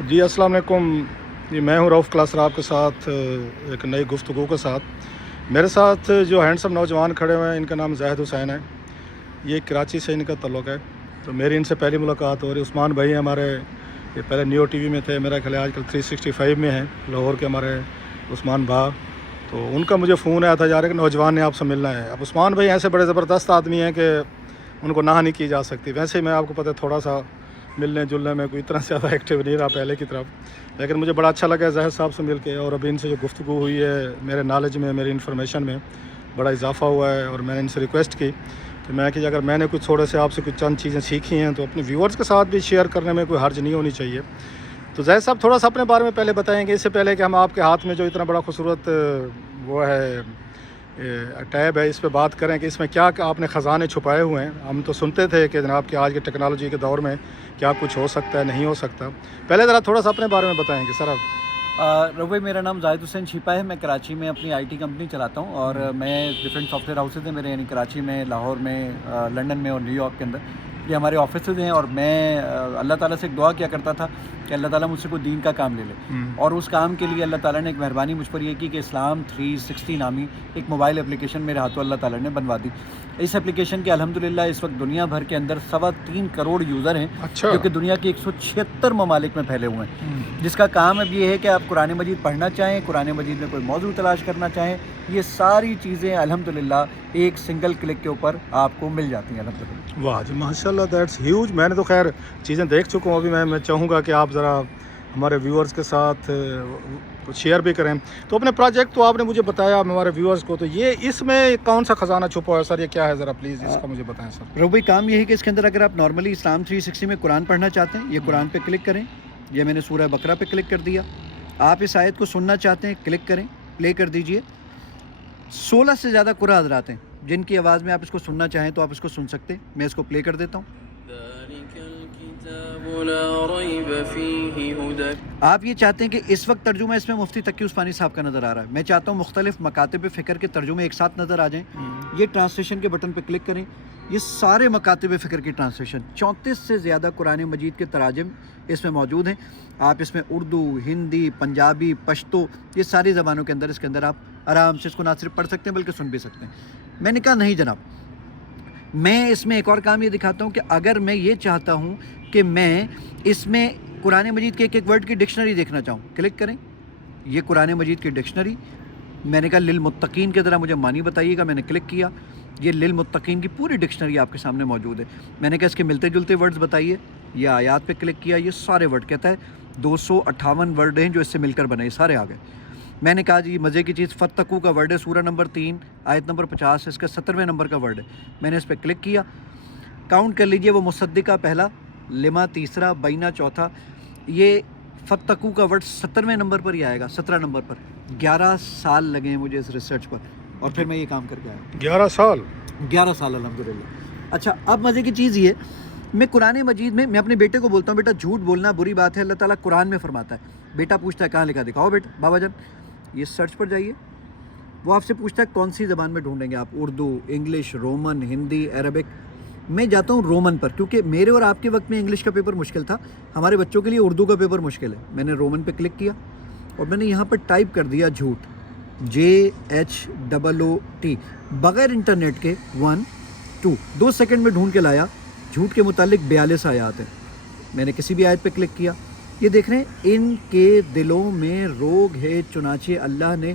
جی السلام علیکم. جی میں ہوں رؤف کلاسر آپ کے ساتھ ایک نئی گفتگو کے ساتھ. میرے ساتھ جو ہینڈسم نوجوان کھڑے ہوئے ہیں ان کا نام زاہد حسین ہے. یہ کراچی سے ان کا تعلق ہے. تو میری ان سے پہلی ملاقات ہو رہی. عثمان بھائی ہیں ہمارے, یہ پہلے نیو ٹی وی میں تھے, میرا خیال ہے آج کل 365 میں ہیں, لاہور کے ہمارے عثمان بھا. تو ان کا مجھے فون آیا تھا جا رہا کہ نوجوان نے آپ سے ملنا ہے. اب عثمان بھائی ایسے بڑے زبردست آدمی ہیں کہ ان کو نہ نہیں کی جا سکتی. ویسے ہی میں آپ کو پتہ ہے تھوڑا سا ملنے جلنے میں کوئی اتنا زیادہ ایکٹیو نہیں رہا پہلے کی طرف, لیکن مجھے بڑا اچھا لگا زاہد صاحب سے مل کے. اور ابھی ان سے جو گفتگو ہوئی ہے میرے نالج میں, میری انفارمیشن میں بڑا اضافہ ہوا ہے. اور میں نے ان سے ریکویسٹ کی کہ اگر میں نے کچھ تھوڑے سے آپ سے کچھ چند چیزیں سیکھی ہیں تو اپنے ویورز کے ساتھ بھی شیئر کرنے میں کوئی حرج نہیں ہونی چاہیے. تو زاہد صاحب تھوڑا سا اپنے بارے میں پہلے بتائیں گے, اس سے پہلے کہ ہم آپ کے ہاتھ میں جو اتنا بڑا خوبصورت وہ ہے ٹیب ہے اس پہ بات کریں کہ اس میں کیا آپ نے خزانے چھپائے ہوئے ہیں. ہم تو سنتے تھے کہ جناب کہ آج کے ٹیکنالوجی کے دور میں کیا کچھ ہو سکتا ہے, نہیں ہو سکتا. پہلے ذرا تھوڑا سا اپنے بارے میں بتائیں گے سر آپ. روبے میرا نام زاہد حسین چھیپا ہے. میں کراچی میں اپنی آئی ٹی کمپنی چلاتا ہوں اور میں ڈفرینٹ سافٹ ویئر ہاؤسز ہیں میرے, یعنی کراچی میں, لاہور میں, لنڈن میں اور نیو یارک کے اندر یہ ہمارے آفیسز ہیں. اور میں اللہ تعالیٰ سے ایک دعا کیا کرتا تھا کہ اللہ تعالیٰ مجھ سے کوئی دین کا کام لے لے. اور اس کام کے لیے اللہ تعالیٰ نے ایک مہربانی مجھ پر یہ کی کہ اسلام 360 نامی ایک موبائل اپلیکیشن میرے ہاتھوں اللہ تعالیٰ نے بنوا دی. اس اپلیکیشن کے الحمدللہ اس وقت دنیا بھر کے اندر 3.25 کروڑ یوزر ہیں جو کہ دنیا کے 176 ممالک میں پھیلے ہوئے ہیں, جس کا کام اب یہ ہے کہ آپ قرآن مجید پڑھنا چاہیں, قرآن مجید میں کوئی موضوع تلاش کرنا چاہیں, یہ ساری چیزیں الحمدللہ ایک سنگل کلک کے اوپر آپ کو مل جاتی ہیں الحمدللہ. واہ جی ماشاء اللہ, دیٹس ہیوج. میں نے تو خیر چیزیں دیکھ چکا ہوں. ابھی میں چاہوں گا کہ آپ ذرا ہمارے ویورز کے ساتھ شیئر بھی کریں. تو اپنے پروجیکٹ تو آپ نے مجھے بتایا ہمارے ویورز کو, تو یہ اس میں کون سا خزانہ چھپا ہے سر, یہ کیا ہے ذرا پلیز اس کا مجھے بتائیں سر. روبی کام یہ ہے کہ اس کے اندر اگر آپ نارملی اسلام 360 میں قرآن پڑھنا چاہتے ہیں, یہ قرآن پہ کلک کریں. یہ میں نے سورہ بقرہ پہ کلک کر دیا. آپ اس آیت کو سننا چاہتے ہیں, کلک کریں, پلے کر دیجئے. 16 سے زیادہ قرآن حضرات ہیں جن کی آواز میں آپ اس کو سننا چاہیں تو آپ اس کو سن سکتے ہیں. میں اس کو پلے کر دیتا ہوں. آپ یہ چاہتے ہیں کہ اس وقت ترجمہ اس میں مفتی تقی عثمانی صاحب کا نظر آ رہا ہے, میں چاہتا ہوں مختلف مکاتب فکر کے ترجمے ایک ساتھ نظر آ جائیں. یہ ٹرانسلیشن کے بٹن پہ کلک کریں. یہ سارے مکاتب فکر کی ٹرانسلیشن 34 سے زیادہ قرآن مجید کے تراجم اس میں موجود ہیں. آپ اس میں اردو, ہندی, پنجابی, پشتو, یہ ساری زبانوں کے اندر اس کے اندر آپ آرام سے اس کو نہ صرف پڑھ سکتے ہیں بلکہ سن بھی سکتے ہیں. میں نے کہا نہیں جناب, میں اس میں ایک اور کام یہ دکھاتا ہوں کہ اگر میں یہ چاہتا ہوں کہ میں اس میں قرآن مجید کے ایک ایک ورڈ کی ڈکشنری دیکھنا چاہوں, کلک کریں. یہ قرآن مجید کی ڈکشنری, میں نے کہا للمتقین کے ذرا مجھے معنی بتائیے گا. میں نے کلک کیا, یہ للمتقین کی پوری ڈکشنری آپ کے سامنے موجود ہے. میں نے کہا اس کے ملتے جلتے ورڈز بتائیے. یہ آیات پہ کلک کیا, یہ سارے ورڈ کہتا ہے 258 ورڈ ہیں جو اس سے مل کر بنے, سارے آ گئے. میں نے کہا جی مزے کی چیز, فتقو کا ورڈ ہے سورہ نمبر 3 آیت نمبر 50, اس کا 70ویں نمبر کا ورڈ ہے. میں نے اس پہ کلک کیا, کاؤنٹ کر لیجئے, وہ مصدقہ پہلا, لما تیسرا, بینہ چوتھا. یہ فتقو کا ورڈ 70ویں نمبر پر ہی آئے گا, 17 نمبر پر. 11 سال لگے ہیں مجھے اس ریسرچ پر, اور پھر میں یہ کام کر کے آیا. 11 سال 11 سال الحمدللہ. اچھا اب مزے کی چیز یہ, میں قرآن مجید میں اپنے بیٹے کو بولتا ہوں بیٹا جھوٹ بولنا بری بات ہے, اللہ تعالیٰ قرآن میں فرماتا ہے. بیٹا پوچھتا ہے کہاں لکھا, دکھاؤ بیٹا بابا جان. یہ سرچ پر جائیے, وہ آپ سے پوچھتا ہے کون سی زبان میں ڈھونڈیں گے آپ, Urdu, English, Roman, Hindi, Arabic. میں جاتا ہوں رومن پر, کیونکہ میرے اور آپ کے وقت میں انگلش کا پیپر مشکل تھا, ہمارے بچوں کے لیے اردو کا پیپر مشکل ہے. میں نے رومن پہ کلک کیا اور میں نے یہاں پر ٹائپ کر دیا جھوٹ, JHOOT, بغیر انٹرنیٹ کے 1 2 2 سیکنڈ میں ڈھونڈ کے لایا. جھوٹ کے متعلق 42 آیات ہیں. میں نے کسی بھی آیت پہ کلک کیا, یہ دیکھ رہے ہیں ان کے دلوں میں روگ ہے چنانچہ اللہ نے,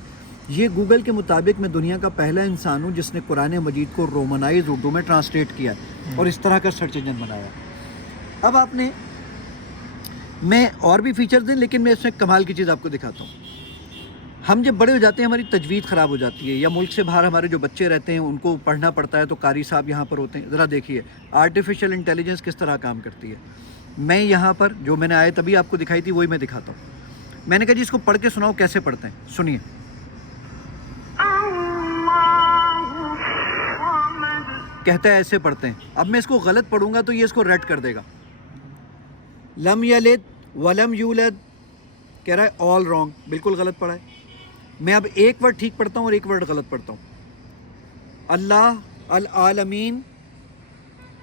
یہ گوگل کے مطابق میں دنیا کا پہلا انسان ہوں جس نے قرآن مجید کو رومنائز اردو میں ٹرانسلیٹ کیا اور اس طرح کا سرچ انجن بنایا. اب آپ نے, میں اور بھی فیچرز ہیں لیکن میں اس میں کمال کی چیز آپ کو دکھاتا ہوں. ہم جب بڑے ہو جاتے ہیں ہماری تجوید خراب ہو جاتی ہے, یا ملک سے باہر ہمارے جو بچے رہتے ہیں ان کو پڑھنا پڑتا ہے تو قاری صاحب یہاں پر ہوتے ہیں. ذرا دیکھیے آرٹیفیشیل انٹیلیجنس کس طرح کام کرتی ہے. میں یہاں پر جو میں نے آیت ابھی آپ کو دکھائی تھی وہی میں دکھاتا ہوں. میں نے کہا جی اس کو پڑھ کے سناؤ کیسے پڑھتے ہیں, سنیے. کہتا ہے ایسے پڑھتے ہیں. اب میں اس کو غلط پڑھوں گا تو یہ اس کو ریٹ کر دے گا. لم یلد ولم یولد, کہہ رہا ہے آل رانگ, بالکل غلط پڑھا ہے. میں اب ایک ورڈ ٹھیک پڑھتا ہوں اور ایک ورڈ غلط پڑھتا ہوں. اللہ العالمین,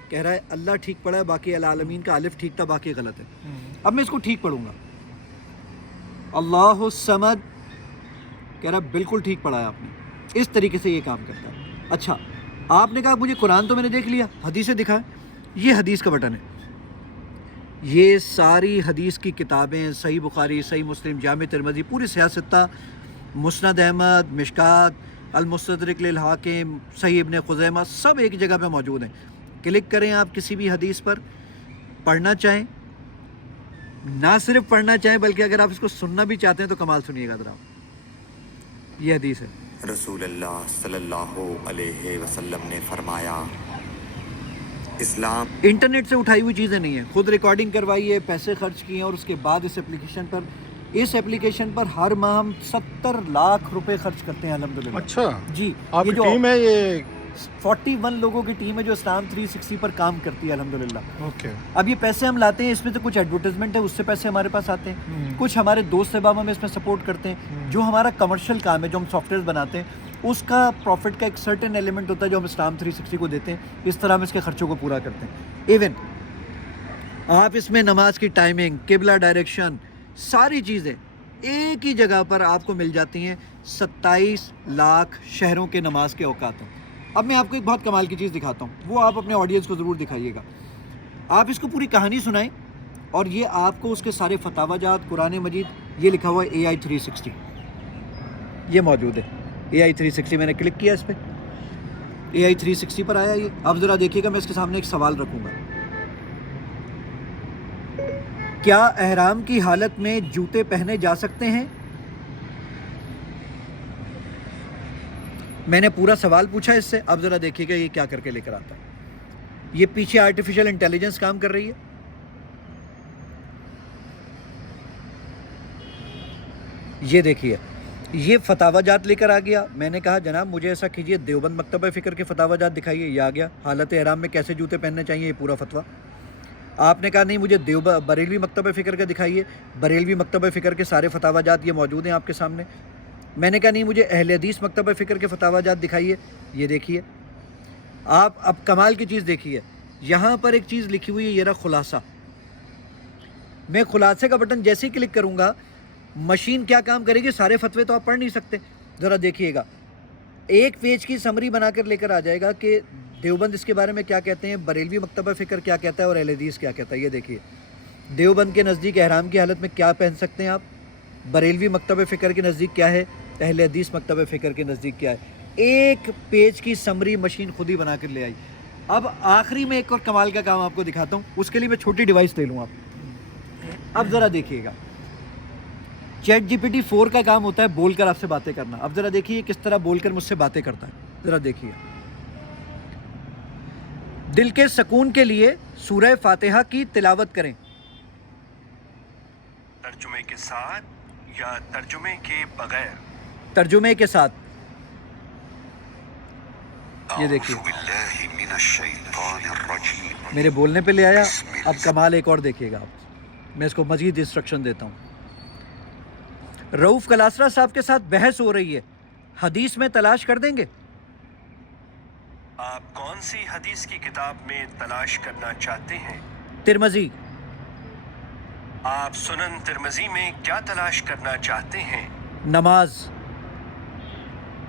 کہہ رہا ہے اللہ ٹھیک پڑھا ہے, باقی العالمین کا الف ٹھیک تھا باقی غلط ہے. اب میں اس کو ٹھیک پڑھوں گا, اللہ الصمد کہہ رہا بالکل ٹھیک پڑھا ہے آپ نے، اس طریقے سے یہ کام کرتا ہے۔ اچھا آپ نے کہا مجھے قرآن تو میں نے دیکھ لیا، حدیثیں دکھائیں، یہ حدیث کا بٹن ہے، یہ ساری حدیث کی کتابیں صحیح بخاری، صحیح مسلم، جامع ترمذی، پوری سیاستہ، مسند احمد، مشکات، المستدرک للحاکم، صحیح ابن خزیمہ، سب ایک جگہ پہ موجود ہیں۔ کلک کریں آپ کسی بھی حدیث پر، پڑھنا چاہیں، نہ صرف پڑھنا چاہیں بلکہ اگر آپ اس کو سننا بھی چاہتے ہیں تو کمال سنیے گا ذرا، یہ حدیث ہے۔ رسول اللہ صلی اللہ علیہ وسلم نے فرمایا، اسلام انٹرنیٹ سے اٹھائی ہوئی چیزیں نہیں ہیں، خود ریکارڈنگ کروائی ہے، پیسے خرچ کیے ہیں، اور اس کے بعد اس ایپلیکیشن پر ہر ماہ ہم 70 لاکھ روپے خرچ کرتے ہیں الحمدللہ۔ اچھا، جی، آپ یہ کی جو ٹیم ہے یہ؟ 41 لوگوں کی ٹیم ہے جو اسلام 360 پر کام کرتی ہے الحمدللہ۔ اوکے، اب یہ پیسے ہم لاتے ہیں، اس میں تو کچھ ایڈورٹائزمنٹ ہے، اس سے پیسے ہمارے پاس آتے ہیں، کچھ ہمارے دوست احباب ہمیں اس میں سپورٹ کرتے ہیں، جو ہمارا کمرشل کام ہے، جو ہم سافٹ ویئر بناتے ہیں، اس کا پروفٹ کا ایک سرٹن ایلیمنٹ ہوتا ہے جو ہم اسلام 360 کو دیتے ہیں، اس طرح ہم اس کے خرچوں کو پورا کرتے ہیں۔ ایون آپ اس میں نماز کی ٹائمنگ، قبلہ ڈائریکشن، ساری چیزیں ایک ہی جگہ پر آپ کو مل جاتی ہیں۔ 27 لاکھ شہروں کے نماز کے اوقات ہیں۔ اب میں آپ کو ایک بہت کمال کی چیز دکھاتا ہوں، وہ آپ اپنے آڈینس کو ضرور دکھائیے گا۔ آپ اس کو پوری کہانی سنائیں، اور یہ آپ کو اس کے سارے فتاوی جات، قرآن مجید، یہ لکھا ہوا ہے AI 360، یہ موجود ہے AI 360۔ میں نے کلک کیا اس پہ، AI 360 پر آیا یہ۔ اب ذرا دیکھیے گا، میں اس کے سامنے ایک سوال رکھوں گا، کیا احرام کی حالت میں جوتے پہنے جا سکتے ہیں؟ میں نے پورا سوال پوچھا اس سے، اب ذرا دیکھیے گا یہ کیا کر کے لے کر آتا ہے۔ یہ پیچھے آرٹیفیشل انٹیلیجنس کام کر رہی ہے۔ یہ دیکھیے، یہ فتاوی جات لے کر آ گیا۔ میں نے کہا جناب مجھے ایسا کیجئے، دیوبند مکتبہ فکر کے فتاوی جات دکھائیے، یہ آ گیا۔ حالت احرام میں کیسے جوتے پہننے چاہیے، یہ پورا فتویٰ۔ آپ نے کہا نہیں مجھے بریلوی مکتبہ فکر کا دکھائیے، بریلوی مکتبہ فکر کے سارے فتاوی جات یہ موجود ہیں آپ کے سامنے۔ میں نے کہا نہیں مجھے اہل حدیث مکتبہ فکر کے فتاوی جات دکھائیے، یہ دیکھیے۔ آپ اب کمال کی چیز دیکھیے، یہاں پر ایک چیز لکھی ہوئی ہے، یہ رہا خلاصہ۔ میں خلاصے کا بٹن جیسے ہی کلک کروں گا، مشین کیا کام کرے گی، سارے فتوے تو آپ پڑھ نہیں سکتے، ذرا دیکھیے گا، ایک پیج کی سمری بنا کر لے کر آ جائے گا کہ دیوبند اس کے بارے میں کیا کہتے ہیں، بریلوی مکتبہ فکر کیا کہتا ہے، اور اہل حدیث کیا کہتا ہے۔ یہ دیکھیے، دیوبند کے نزدیک احرام کی حالت میں کیا پہن سکتے ہیں آپ، بریلوی مکتبہ فکر کے نزدیک کیا ہے، اہل حدیث مکتبہ فکر کے نزدیک کیا ہے۔ ایک پیج کی سمری مشین خود ہی بنا کر لے آئی۔ اب آخری میں ایک اور کمال کا کام آپ کو دکھاتا ہوں، اس کے لیے میں چھوٹی ڈیوائس لے لوں آپ۔ اب ذرا دیکھیے گا، چیٹ GPT 4 کا کام ہوتا ہے بول کر آپ سے باتیں کرنا۔ اب ذرا دیکھیے کس طرح بول کر مجھ سے باتیں کرتا ہے، ذرا دیکھیے۔ دل کے سکون کے لیے سورہ فاتحہ کی تلاوت کریں۔ ترجمے کے ساتھ یا ترجمے کے بغیر؟ ترجمے کے ساتھ، یہ دیکھیے میرے بولنے پہ لے آیا۔ اب کمال ایک اور دیکھیے گا آپ، میں اس کو مزید انسٹرکشن دیتا ہوں۔ رؤوف کلاسرا صاحب کے ساتھ بحث ہو رہی ہے، حدیث میں تلاش کر دیں گے؟ آپ کون سی حدیث کی کتاب میں تلاش کرنا چاہتے ہیں؟ ترمذی۔ آپ سنن ترمذی میں کیا تلاش کرنا چاہتے ہیں؟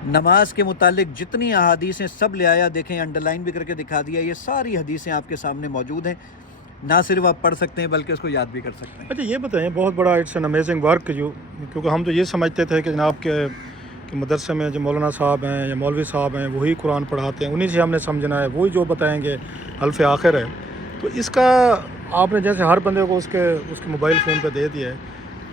نماز کے متعلق جتنی احادیث ہیں سب لے آیا، دیکھیں انڈر لائن بھی کر کے دکھا دیا۔ یہ ساری حدیثیں آپ کے سامنے موجود ہیں، نہ صرف آپ پڑھ سکتے ہیں بلکہ اس کو یاد بھی کر سکتے ہیں۔ اچھا یہ بتائیں، بہت بڑا اٹس این امیزنگ ورک، کیونکہ ہم تو یہ سمجھتے تھے کہ جناب کے کہ مدرسے میں جو مولانا صاحب ہیں یا مولوی صاحب ہیں وہی قرآن پڑھاتے ہیں، انہی سے ہم نے سمجھنا ہے، وہی جو بتائیں گے حلف آخر ہے۔ تو اس کا آپ نے جیسے ہر بندے کو اس کے موبائل فون پہ دے دیا ہے،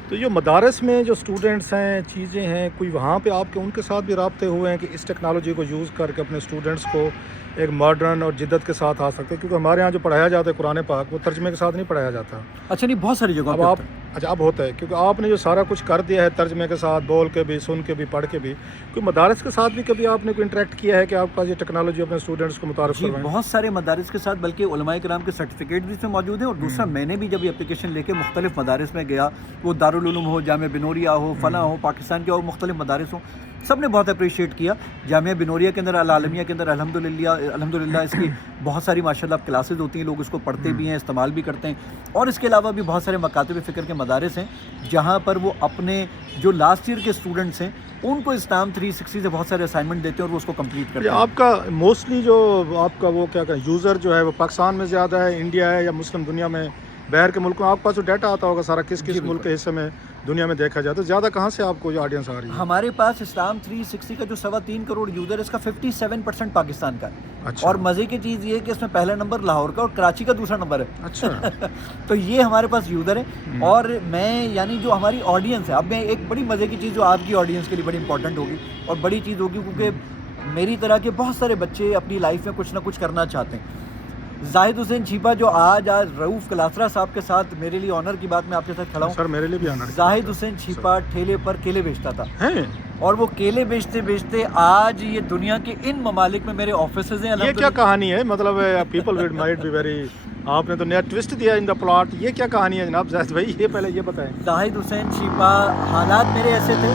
تو جو مدارس میں جو اسٹوڈنٹس ہیں، چیزیں ہیں، کوئی وہاں پہ آپ کے ان کے ساتھ بھی رابطے ہوئے ہیں کہ اس ٹیکنالوجی کو یوز کر کے اپنے اسٹوڈنٹس کو ایک ماڈرن اور جدت کے ساتھ آ سکتے ہیں؟ کیونکہ ہمارے ہاں جو پڑھایا جاتا ہے قرآن پاک وہ ترجمے کے ساتھ نہیں پڑھایا جاتا۔ اچھا نہیں، بہت ساری جگہوں اب پہ آپ ہوتا ہے۔ اچھا اب ہوتا ہے، کیونکہ آپ نے جو سارا کچھ کر دیا ہے ترجمے کے ساتھ، بول کے بھی، سن کے بھی، پڑھ کے بھی، کوئی مدارس کے ساتھ بھی کبھی آپ نے کوئی انٹریکٹ کیا ہے کہ آپ کا یہ ٹیکنالوجی اپنے اسٹوڈنٹس کو متعارف جی کروائیں؟ بہت سارے مدارس کے ساتھ، بلکہ علماء کرام کے سرٹیفکیٹ بھی اس میں موجود ہیں۔ اور دوسرا میں نے بھی جب یہ اپلیکیشن لے کے مختلف مدارس میں گیا، وہ دارالعلوم ہو، جامعہ بنوریا ہو، فلاں ہو، پاکستان کے اور مختلف مدارس ہوں، سب نے بہت اپریشیٹ کیا. جامعہ بنوریا کے اندر العالمیہ کے اندر الحمدللہ اس کی بہت ساری ماشاءاللہ کلاسز ہوتی ہیں, لوگ اس کو پڑھتے بھی ہیں, استعمال بھی کرتے ہیں. اور اس کے علاوہ بھی بہت سارے مکاتب فکر کے مدارس ہیں جہاں پر وہ اپنے جو لاسٹ ایئر کے اسٹوڈنٹس ہیں ان کو اسلام 360 سے بہت سارے اسائنمنٹ دیتے ہیں اور وہ اس کو کمپلیٹ کرتے ہیں. آپ کا موسٹلی جو آپ کا وہ کیا کہیں یوزر جو ہے وہ پاکستان میں زیادہ ہے, انڈیا ہے, یا مسلم دنیا میں باہر کے ملکوں میں؟ آپ کے پاس جو ڈیٹا آتا ہوگا سارا کس ملک کے حصے میں دنیا میں دیکھا جاتا ہے, زیادہ کہاں سے آپ کو جو آڈینس آ رہی ہے؟ ہمارے پاس اسلام 360 کا جو 3.25 کروڑ یوزر ہے اس کا 57% پاکستان کا ہے. اچھا. اور مزے کی چیز یہ ہے کہ اس میں پہلا نمبر لاہور کا اور کراچی کا دوسرا نمبر ہے. اچھا. تو یہ ہمارے پاس یوزر ہے. اور میں یعنی جو ہماری آڈینس ہے, اب میں ایک بڑی مزے کی چیز جو آپ کی آڈینس کے لیے بڑی امپورٹنٹ ہوگی اور بڑی چیز ہوگی, کیونکہ میری طرح کے بہت سارے بچے اپنی لائف میں کچھ نہ کچھ کرنا چاہتے ہیں. زاہد حسین چھیپا جو آج رؤوف کلاسرا صاحب کے ساتھ, میرے لیے آنر کی بات, میں آپ کے ساتھ کھڑا ہوں سر, میرے لیے بھی آنر. زاہد حسین چھیپا ٹھیلے پر کیلے بیچتا تھا, ہیں, اور وہ کیلے بیچتے آج یہ دنیا کے ان ممالک میں میرے آفیسز ہیں. یہ کیا کہانی ہے؟ مطلب پیپل مائٹ بی ویری, آپ نے تو نیا ٹوسٹ دیا ان دا پلاٹ. یہ کیا کہانی ہے جناب زاہد بھائی, یہ پہلے یہ بتائیں. زاہد حسین چھیپا, حالات میرے ایسے تھے,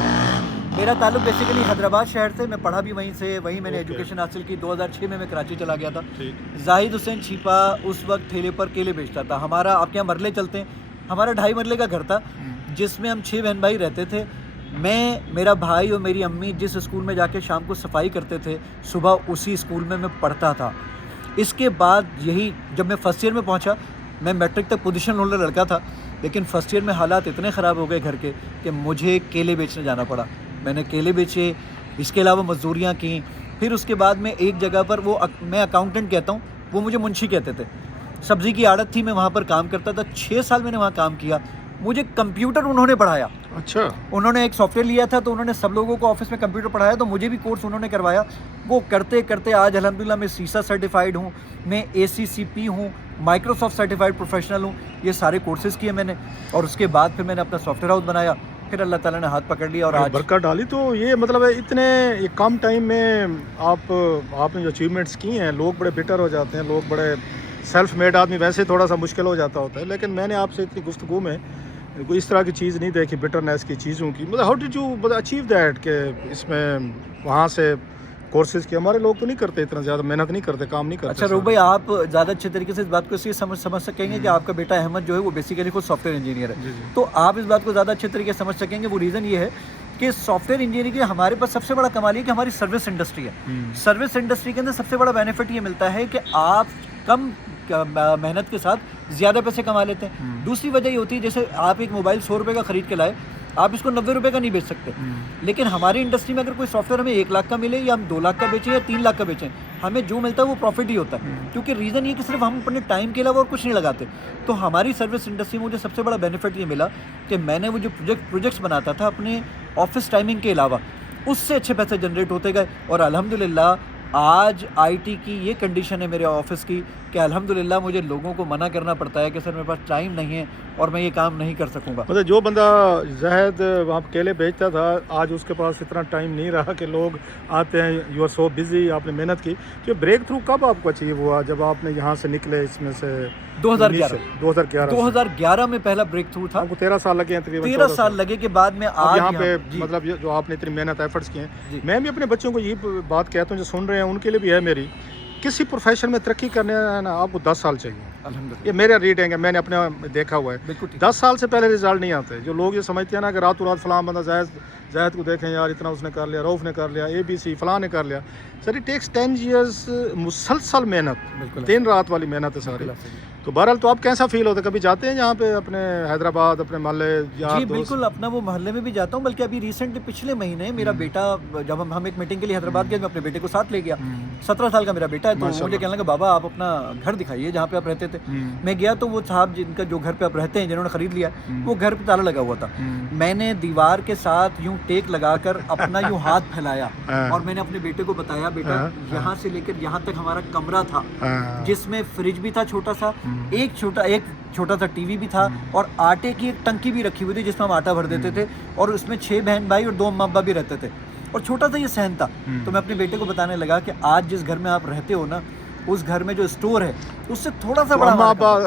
میرا تعلق بیسیکلی حیدرآباد شہر سے, میں پڑھا بھی وہیں سے, وہیں میں نے ایجوکیشن حاصل کی. 2006 میں کراچی چلا گیا تھا. زاہد حسین چھیپا اس وقت ٹھیلے پر کیلے بیچتا تھا. ہمارا آپ کے یہاں مرلے چلتے ہیں, ہمارا 2.5 مرلے کا گھر تھا جس میں ہم 6 بہن بھائی رہتے تھے. میں, میرا بھائی اور میری امی جس اسکول میں جا کے شام کو صفائی کرتے تھے, صبح اسی اسکول میں پڑھتا تھا. اس کے بعد یہی جب میں فرسٹ ایئر میں پہنچا, میں میٹرک تک پوزیشن ہولڈر لڑکا تھا, لیکن فرسٹ ایئر میں حالات اتنے خراب ہو گئے گھر کے کہ مجھے کیلے بیچنے جانا پڑا. میں نے کیلے بیچے, اس کے علاوہ مزدوریاں کیں. پھر اس کے بعد میں ایک جگہ پر, وہ میں اکاؤنٹنٹ کہتا ہوں, وہ مجھے منشی کہتے تھے, سبزی کی آڑت تھی, میں وہاں پر کام کرتا تھا. 6 سال میں نے وہاں کام کیا. مجھے کمپیوٹر انہوں نے پڑھایا. اچھا. انہوں نے ایک سافٹ ویئر لیا تھا تو انہوں نے سب لوگوں کو آفس میں کمپیوٹر پڑھایا, تو مجھے بھی کورس انہوں نے کروایا. وہ کرتے کرتے آج الحمدللہ میں سیسا سرٹیفائڈ ہوں, میں ACCP ہوں, مائکروسافٹ سرٹیفائڈ پروفیشنل ہوں. یہ سارے کورسز کیے میں نے, اور اس کے بعد پھر میں نے اپنا سافٹ ویئر ہاؤس بنایا. پھر اللہ تعالیٰ نے ہاتھ پکڑ لیا اور آج برکت ڈالی. تو یہ مطلب ہے اتنے کم ٹائم میں آپ نے جو اچیومنٹس کی ہیں, لوگ بڑے بٹر ہو جاتے ہیں, لوگ بڑے سیلف میڈ آدمی ویسے تھوڑا سا مشکل ہو جاتا ہوتا ہے, لیکن میں نے آپ سے اتنی گفتگو میں کوئی اس طرح کی چیز نہیں دیکھی, بٹرنیس کی چیزوں کی. مطلب how did you achieve that کہ اس میں وہاں سے کورسز کی؟ ہمارے لوگ تو نہیں کرتے, اتنا زیادہ محنت نہیں کرتے, کام نہیں کرتے. اچھا روب بھائی, آپ زیادہ اچھے طریقے سے اس بات کو اس لیے سمجھ سکیں گے کہ آپ کا بیٹا احمد جو ہے وہ بیسیکلی خود سافٹ ویئر انجینئر ہے. تو آپ اس بات کو زیادہ اچھے طریقے سے سمجھ سکیں گے. وہ ریزن یہ ہے کہ سافٹ ویئر انجینئرنگ کے ہمارے پاس سب سے بڑا کمال یہ کہ ہماری سروس انڈسٹری ہے. سروس انڈسٹری کے اندر سب سے بڑا بینیفٹ یہ ملتا ہے کہ آپ کم محنت کے ساتھ زیادہ پیسے کما لیتے ہیں. دوسری وجہ یہ ہوتی ہے, جیسے آپ ایک موبائل 100 روپے کا خرید کے لائے, آپ اس کو 90 روپے کا نہیں بیچ سکتے. لیکن ہماری انڈسٹری میں اگر کوئی سافٹ ویئر ہمیں 1 لاکھ کا ملے یا ہم 2 لاکھ کا بیچیں یا 3 لاکھ کا بیچیں, ہمیں جو ملتا ہے وہ پروفٹ ہی ہوتا ہے. کیونکہ ریزن یہ کہ صرف ہم اپنے ٹائم کے علاوہ اور کچھ نہیں لگاتے. تو ہماری سروس انڈسٹری میں مجھے سب سے بڑا بینیفٹ یہ ملا کہ میں نے وہ جو پروجیکٹس بناتا تھا اپنے آفس ٹائمنگ کے علاوہ, اس سے اچھے پیسے جنریٹ ہوتے گئے. اور الحمدللہ آج IT کی یہ کنڈیشن ہے میرے آفس کی کہ الحمدللہ مجھے لوگوں کو منع کرنا پڑتا ہے کہ سر میرے پاس ٹائم نہیں ہے اور میں یہ کام نہیں کر سکوں گا. مطلب جو بندہ زاہد وہاں کیلے بیچتا تھا, آج اس کے پاس اتنا ٹائم نہیں رہا کہ لوگ آتے ہیں, یو آر سو بزی, آپ نے محنت کی. تو بریک تھرو کب آپ کو اچیو ہوا, جب آپ نے یہاں سے نکلے اس میں سے 2011 میں پہلا بریک تھرو تھا. آپ کو 13 سال لگے ہیں تقریباً. 13 سال لگے کے بعد میں آج یہاں پہ مطلب جو آپ نے اتنی محنت ایفرٹس کیے ہیں, میں بھی اپنے بچوں کو یہی بات کہتا ہوں جو سن رہے ہیں ان کے لیے بھی ہے میری, کسی پروفیشن میں ترقی کرنے ہے نا آپ کو 10 سال چاہیے. یہ میرا ریڈنگ ہے, میں نے اپنے دیکھا ہوا ہے. 10 سال سے پہلے رزلٹ نہیں آتے. جو لوگ یہ سمجھتے ہیں نا کہ راتوں رات فلاں بندہ زاہد کو دیکھیں یار اتنا اس نے کر لیا, رؤوف نے کر لیا, ABC فلاں نے کر لیا. سر اٹ ٹیکس 10 ایئرس مسلسل محنت, دن رات والی محنت ہے ساری. تو بہرحال تو آپ کیسا فیل ہوتا ہے, کبھی جاتے ہیں جہاں پہ اپنے حیدرآباد اپنے محلے یار دوست؟ بالکل, اپنا وہ محلے میں بھی جاتا ہوں. بلکہ ابھی ریسنٹلی پچھلے مہینے میرا بیٹا, جب ہم ایک میٹنگ کے لیے حیدرآباد گئے, میں اپنے بیٹے کو ساتھ لے گیا. 17 سال کا میرا بیٹا ہے. تو مجھے کہنے لگا بابا آپ اپنا گھر دکھائیے جہاں پہ آپ رہتے تھے. میں گیا تو وہ صاحب جن کا جو گھر پہ آپ رہتے ہیں, جنہوں نے خرید لیا, وہ گھر پہ تالا لگا ہوا تھا. میں نے دیوار کے ساتھ یوں ٹیک لگا کر اپنا یوں ہاتھ پھیلایا اور میں نے اپنے بیٹے کو بتایا, بیٹا یہاں سے لے کر یہاں تک ہمارا کمرہ تھا جس میں فریج بھی تھا چھوٹا سا, ایک چھوٹا سا ٹی وی بھی تھا, اور آٹے کی ایک ٹنکی بھی رکھی ہوئی تھی جس میں ہم آٹا بھر دیتے تھے, اور اس میں 6 بہن بھائی اور 2 اماں ابا بھی رہتے تھے, اور چھوٹا سا یہ صحن تھا. تو میں اپنے بیٹے کو بتانے لگا کہ آج جس گھر میں آپ رہتے ہو نا, اس گھر میں جو اسٹور ہے اس سے تھوڑا سا بڑا.